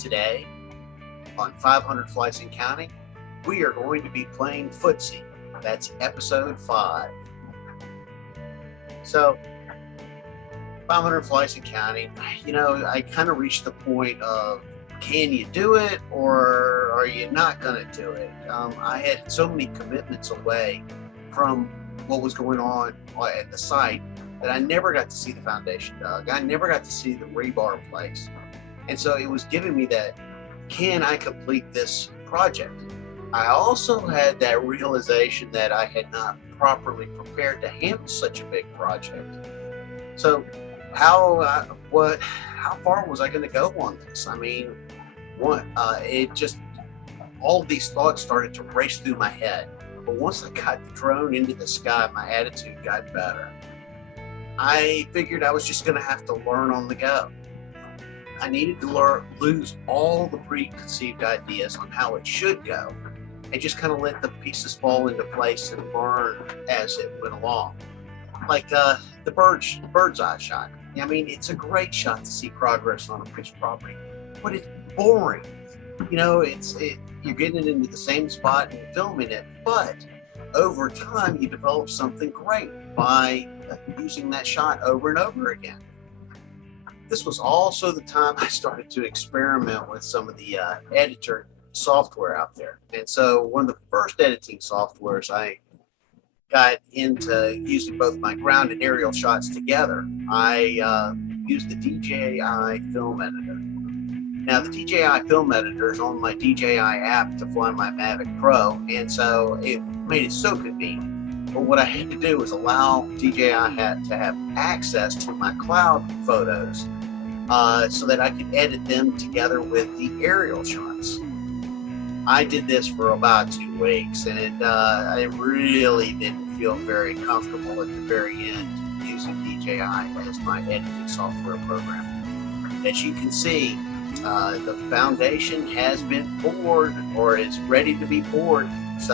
Today on 500 Flights and Counting, we are going to be playing Footsie. That's episode 5. So, 500 Flights and Counting, I kind of reached the point of, can you do it or are you not going to do it? I had so many commitments away from what was going on at the site that I never got to see the foundation dug. I never got to see the rebar placed. And so it was giving me that, can I complete this project? I also had that realization that I had not properly prepared to handle such a big project. So how far was I going to go on this? I mean, all these thoughts started to race through my head. But once I got the drone into the sky, my attitude got better. I figured I was just going to have to learn on the go. I needed to lose all the preconceived ideas on how it should go and just kind of let the pieces fall into place and learn as it went along. Like the bird's eye shot. I mean, it's a great shot to see progress on a piece of property, but it's boring. You're getting it into the same spot and filming it, but over time you develop something great by using that shot over and over again. This was also the time I started to experiment with some of the editor software out there. And so one of the first editing softwares I got into using both my ground and aerial shots together, I used the DJI film editor. Now the DJI film editor is on my DJI app to fly my Mavic Pro, and so it made it so convenient. But what I had to do was allow DJI to have access to my cloud photos so that I could edit them together with the aerial shots. I did this for about 2 weeks, and I really didn't feel very comfortable at the very end using DJI as my editing software program. As you can see, the foundation has been poured or is ready to be poured. So